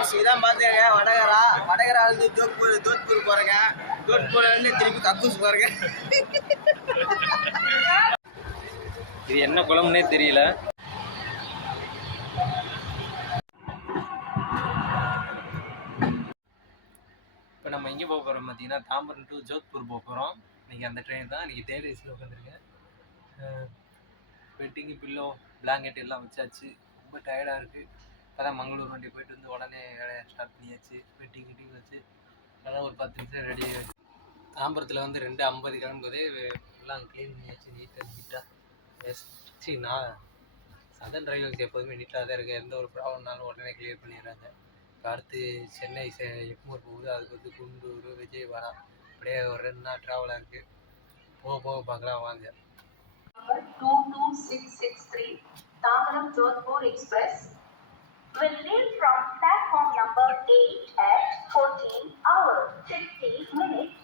Friends இதான் பார்த்துருங்க வடகரா வந்து ஜோத்பூர் போகிறேங்க. ஜோத்பூர்லேருந்து திருப்பி கக்கூஸ் போகிறேங்க. இது என்ன குழம்புனே தெரியல. இப்போ நம்ம எங்கே போக போகிறோம் பார்த்தீங்கன்னா, தாம்பரம் டு ஜோத்பூர் போக போகிறோம். இன்றைக்கி அந்த ட்ரெயின் தான். இன்றைக்கி தேர்ட் ஏசியில் உட்காந்துருக்கேன். பெட்டிங்கு பில்லோ பிளாங்கெட் எல்லாம் வச்சாச்சு. ரொம்ப டயர்டாக இருக்குது. அதான் மங்களூர் வண்டி போயிட்டு வந்து உடனே வேலையை ஸ்டார்ட் பண்ணியாச்சு. வெட்டிங் கிட்டிங் வச்சு அதான் ஒரு 10 நிமிஷம் ரெடி ஆகிடுச்சு. தாம்பரத்தில் வந்து 2:50 கிளம்பும்போதே எல்லாம் க்ளீன் பண்ணியாச்சு. நீட்டாக நான் சதன் டிரைவர்ஸ் எப்போதுமே நீட்டாக தான் இருக்குது. எந்த ஒரு ப்ராப்ளம்னாலும் உடனே கிளியர் பண்ணிடுறாங்க. அடுத்து சென்னை எக்மூர் போகுது. அதுக்கு வந்து குண்டூர் விஜயவாடா அப்படியே ஒரு 2 நாள் ட்ராவலாக இருக்குது. போக பார்க்கலாம் வாங்க. 22663 Thambaram Jodhpur Express will leave from platform number 8 at 14 hours 60 minutes.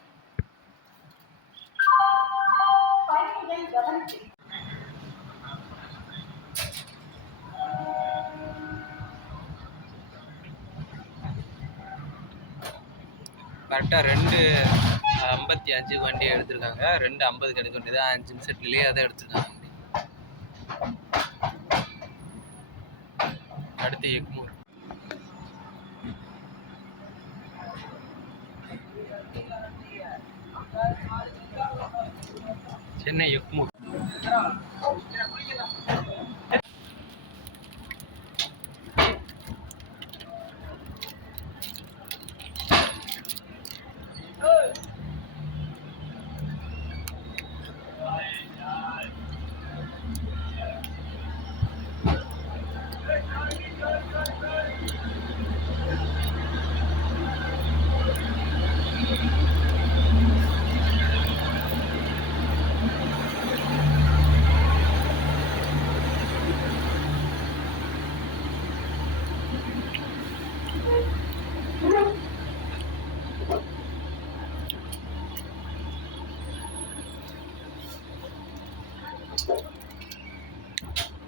கரெக்டாக 2:55 வண்டியை எடுத்திருக்காங்க. 2:50 எடுக்க வேண்டியது 5 நிமிஷம் டிலேயாக தான் எடுத்திருக்காங்க வண்டி. அடுத்து எக்மூர். சென்னை எக்மூர்.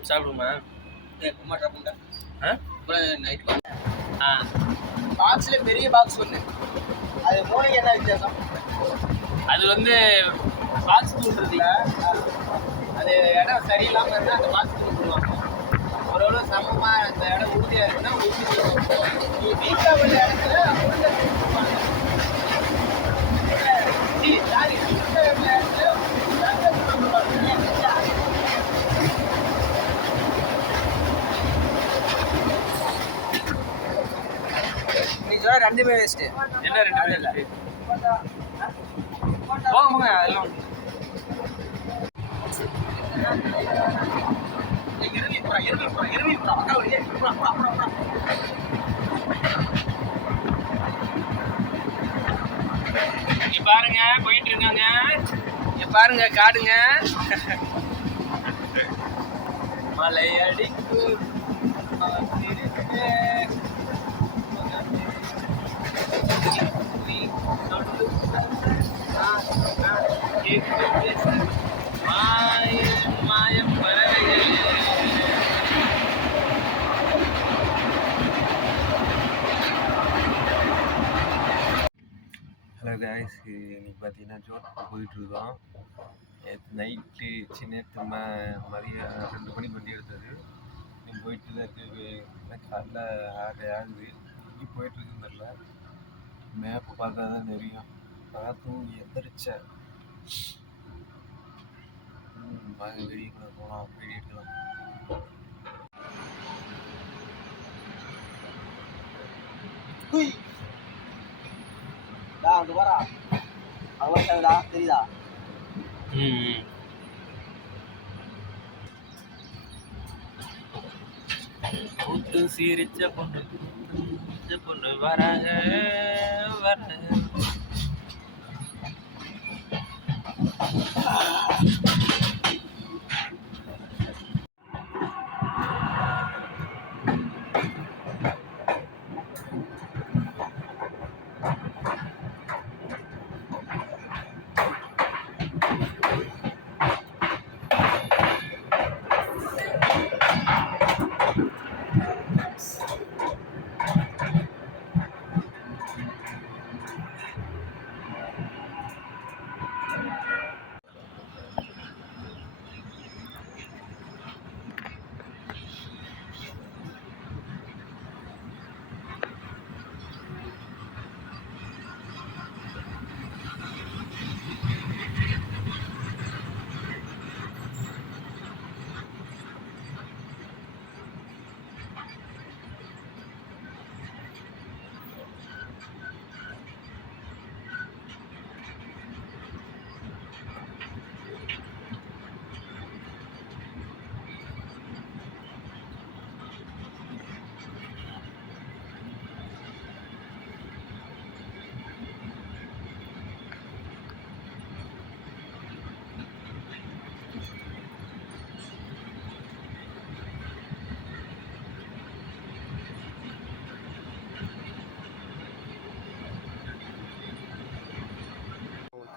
சாப்பிடுமா? நைட் பாக்ஸில் பெரிய பாக்ஸ் ஒன்று, அது மூளைக்கு என்ன வித்தியாசம்? அது வந்து பாக்ஸ் தூண்டுறதுல அது இடம் சரியில்லாமல் இருந்தால் அந்த பாக்ஸ் தூண்டுவாங்க. ஓரளவு சமமாக அந்த இடம் உறுதியாக இருக்குன்னா உறுதி வீக்காக உள்ள இடத்துல உருண்டை தூண்டுவாங்க. சாரி வீக்காக உள்ள இடத்துல ரெண்டுமே வேஸ்ட்டு. என்ன 2 இல்லை போங்க அதெல்லாம் பாருங்க போயிட்டு இருக்காங்க. பாருங்க காடுங்க. மலை அடிக்கு மாயம் பறவைகள். ஹலோ காய்ஸ், இன்னைக்கு பார்த்தீங்கன்னா ஜோத்பூர் போயிட்டுருக்கோம். நேற்று மதியம் 2 மணிக்கு வண்டி எடுத்தது. போயிட்டு தான் இருக்குது. காலைல 6 ஆகுது. எங்கேயும் போயிட்டுருக்குன்னு தெரில. மேப்பு பார்த்தா தான் தெரியும். தூங்கி எந்திரிச்சேன். வெளியே போகலாம், வெளியே எடுக்கலாம். அங்கே வரா அவ்வளோ தெரியுதா? கூத்து சிரிச்ச பொண்ணு வராங்க.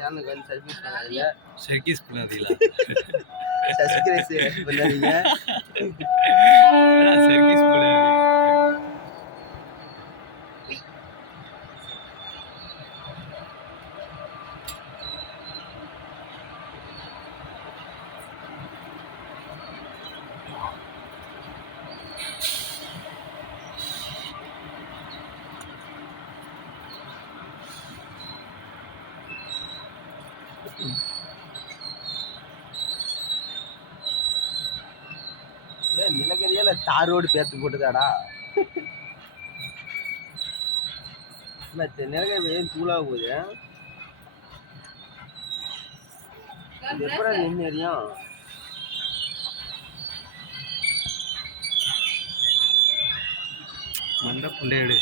சேனலுக்கு வந்து சர்வீஸ் பண்ணாதீங்க, சர்க்கீஸ் பண்ணாதீங்களா? சப்ஸ்கிரைப் பண்ணாதீங்க. சர்க்கீஸ் பண்ணாதீங்க. நிலக்கரியால தார் ரோடு பேர்த்து போட்டுதாடா. நிலக்கரி ஏன் தூளாக போகுது? எப்படா நின்று எரியும்? மண்டை புண்டையடு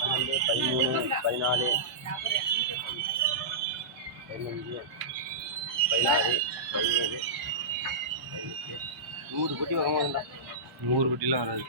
12, 13, 14, 15, 16, 17, 100 குட்டி வாங்க. 100 குட்டிலாம் வராது.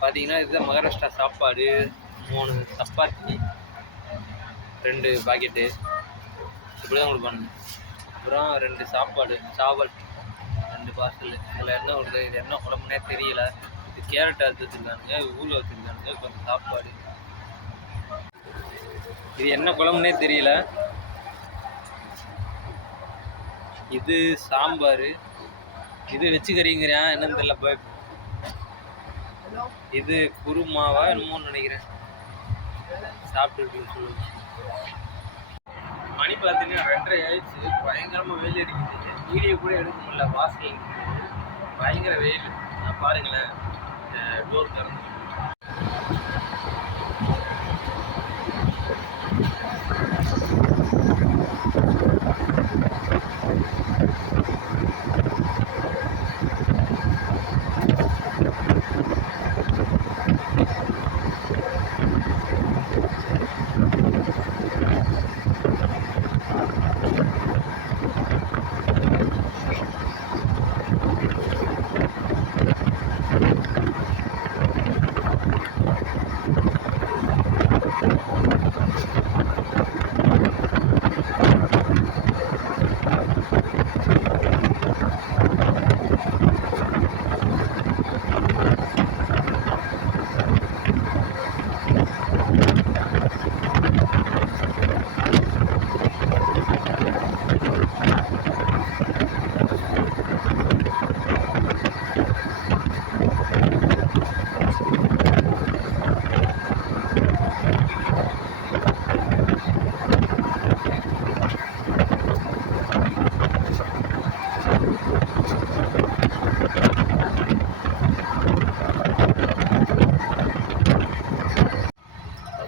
பார்த்தீங்கன்னா இதுதான் மகாராஷ்டிரா சாப்பாடு. 3 சப்பாத்தி, 2 பாக்கெட்டு இப்படி தான் கொடுப்பாங்க. அப்புறம் 2 சாப்பாடு, சாவல் 2 பார்சல். இதில் என்ன வருது, இது என்ன குழம்புனே தெரியல. இது கேரட் அறுத்து வச்சுருக்கானுங்க, ஊழ வச்சுருக்கானுங்க, கொஞ்சம் சாப்பாடு. இது என்ன குழம்புனே தெரியல. இது சாம்பார், இது வச்சுக்கிறீங்கிறான் என்னன்னு தெரியல. இது குருமாவா என்னமோன்னு நினைக்கிறேன். சாப்பிட்டு சொல்லுங்க. மணி பார்த்தீங்கன்னா 2:30 ஆயிடுச்சு. பயங்கரமாக வெயில் அடிக்குது. வீடியோ கூட எடுக்க முடியல, வாசல் பயங்கர வெயில். பாருங்களேன், டோர் திறந்து.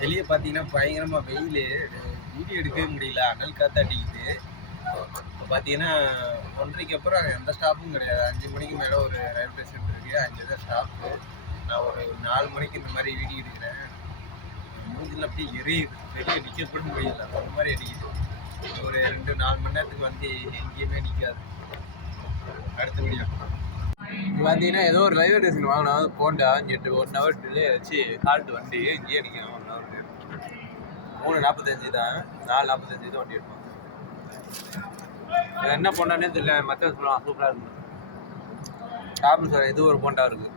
வெளியே பார்த்தீங்கன்னா பயங்கரமாக வெயில், வீடியோ எடுக்கவே முடியல, அனல் காற்று அடிக்குது. இப்போ பார்த்தீங்கன்னா 1:30க்கு அப்புறம் எந்த ஸ்டாப்பும் கிடையாது. 5 மணிக்கு மேலே ஒரு ரயில்வே ஸ்டேஷன் இருக்குது, அங்கே தான் ஸ்டாப்பு. நான் ஒரு 4 மணிக்கு இந்த மாதிரி வீடியோ எடுக்கிறேன். மூஞ்சில் அப்படியே எரியுது, வெளியே நிற்க கூட முடியல, அந்த மாதிரி அடிக்குது. ஒரு 2-4 மணி நேரத்துக்கு வந்து எங்கேயுமே நிற்காது. அடுத்த வீடியோ இப்போ பார்த்தீங்கன்னா ஏதோ ஒரு ரயில்வே ஸ்டேஷன் வாங்கினா போண்டா 1 ஹவர் டிலே வச்சு ஹால்ட் வண்டி இங்கேயே நிற்கணும். 1 ஹவருக்கு 3:45 தான், 4:45 தான் வண்டி எடுப்பாங்க. என்ன போண்டானே தெரியல, மற்ற சொல்லுவாங்க சூப்பராக இருக்கும். சாப்பிடும் சார், இது ஒரு போண்டா இருக்குது.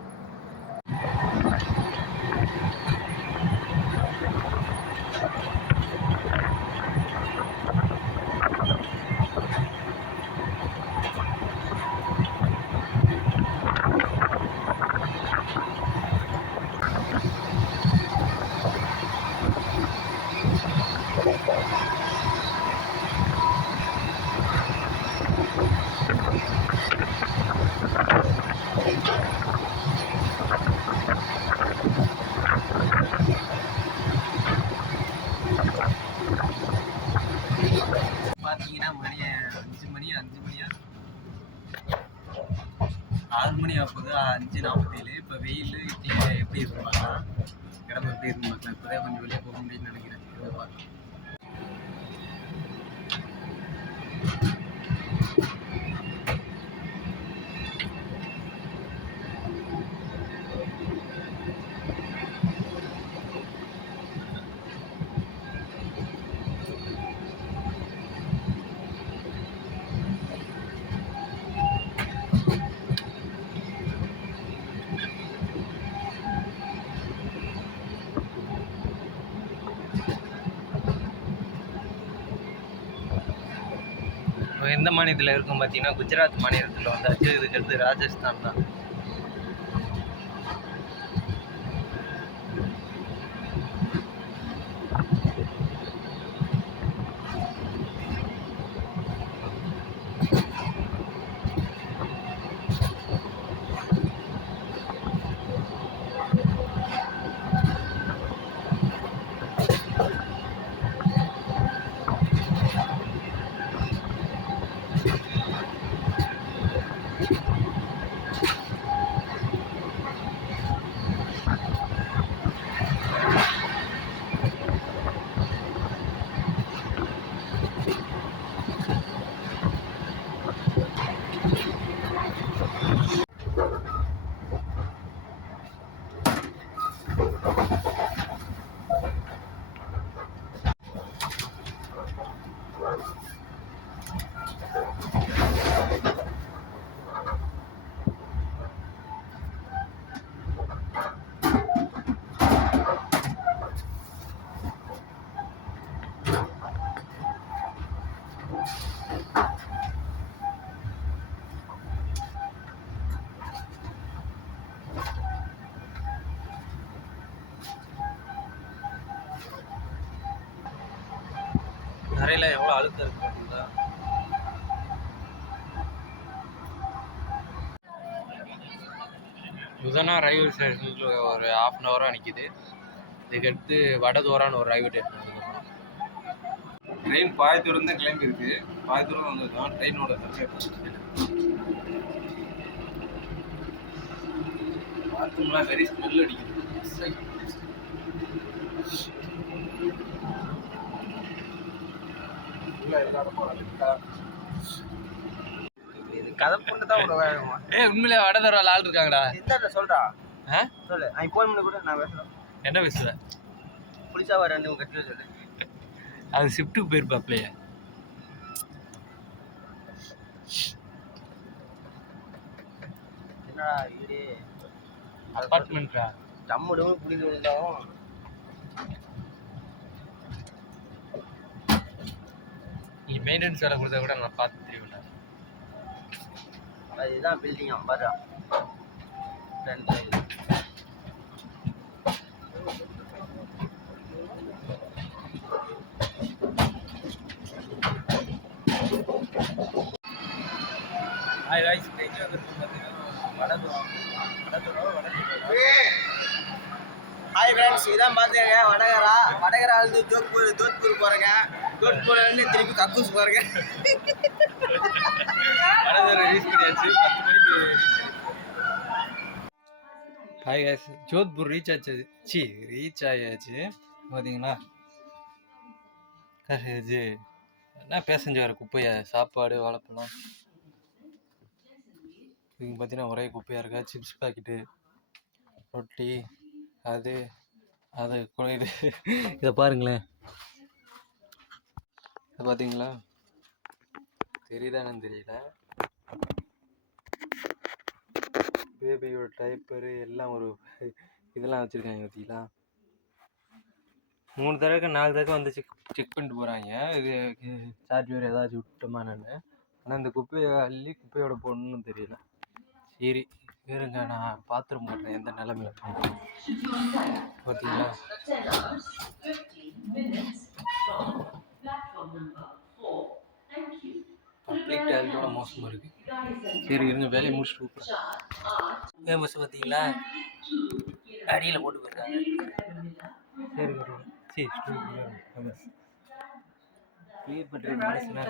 பார்த்தீங்கன்னா மணி 6 மணி ஆகுது, 5:47. இப்போ வெயில் எப்படி இருக்கும் பார்க்கலாம், கிடம்பு எப்படி இருக்கும் பார்க்கலாம். இப்போதான் கொஞ்சம் வெளியே போக முடியும்னு நினைக்கிறேன். பார்க்கலாம். எந்த மாநிலத்தில் இருக்கும் பார்த்தீங்கன்னா குஜராத் மாநிலத்தில் வந்தாச்சு. இதுக்கு அடுத்து ராஜஸ்தான் தான். நிறைய எவ்வளோ அழுத்தம் இருக்கு பார்த்தீங்களா. உதனா ரயில்வே ஸ்டேஷனுக்கு ஒரு 1/2 ஹவராக நிற்கிது. இதுக்கடுத்து வடதூரான்னு ஒரு ரயில்வே ஸ்டேஷன். ட்ரெயின் பாயத்தூர் தான் கிளம்பி இருக்கு. பாயத்தூர் வந்ததுதான் ட்ரெயினோட பாத்ரூம்லாம் வெரி ஸ்மெல் அடிக்குது. கதை பொண்ணு தான் உருவாகுமா? உண்மையிலே வடதூரால் ஆள் இருக்காங்கடா. இந்த சொல்றா சொல்லு. நான் போன் பண்ணி கூட நான் பேசுறேன். என்ன பேசுவேன்? புளிச்சா வரேன்னு கட்டி சொல்லு. அது ஷிஃப்ட்டுக்கு போயிருப்பாப்லையே. என்னடா வீடு அப்பார்ட்மெண்ட்டா? டம்முடும் குடிக்கிறோம். நீ மெயின்டெனன்ஸ் வேலை கொடுத்தா கூட நான் பார்த்து தெரியும்டா. அதுதான் பில்டிங் பாரு. ஹாய் காய்ஸ், எங்கே வந்துருக்கோம் பார்த்தீங்கன்னா ஹாய் ஃப்ரெண்ட்ஸ், இதான் பார்த்துங்க வடகரா வந்து ஜோத்பூர் போகிறேங்க. ஜோத்பூர்ல இருந்து திருப்பி கக்கூஸ் போகிறேங்க. வடகரா ரீச் பண்ணியாச்சு. 10 மணிக்கு. ஹாய் காய்ஸ், ஜோத்பூர் ரீச் ஆயாச்சு பார்த்தீங்களா. இது என்ன பேசஞ்சர் குப்பையா சாப்பாடு வாழைப்பழம் இங்கே பார்த்தீங்கன்னா ஒரே குப்பையாக இருக்கா. சிப்ஸ் பாக்கெட்டு, ரொட்டி, அது இது இதை பாருங்களேன். இதை பார்த்தீங்களா, தெரியுதானு தெரியல. பேபியோட டைப்பரு எல்லாம் ஒரு இதெல்லாம் வச்சுருக்காங்க பார்த்தீங்களா. 3 தடவை 4 தடவை வந்து செக் பண்ணிட்டு போகிறாங்க. இது சார்ஜர் ஏதாச்சும் விட்டோமானு. ஆனால் இந்த குப்பையை அள்ளி குப்பையோட போடணும்னு தெரியல. சரி இருங்க, நான் பாத்ரூம் போடுறேன் எந்த நிலமையில பார்த்தீங்களா. பப்ளிக் டாய்லெட்டோட மோசமாக இருக்குது. சரி இருங்க, வேலையை முடிச்சுட்டு கூப்பிட்றேன். ஃபேமஸ் பார்த்தீங்களா, அடியில் போட்டு போயிருக்காங்க. சரி ஃபேமஸ் க்ளியர் பண்ணுற மனசுனா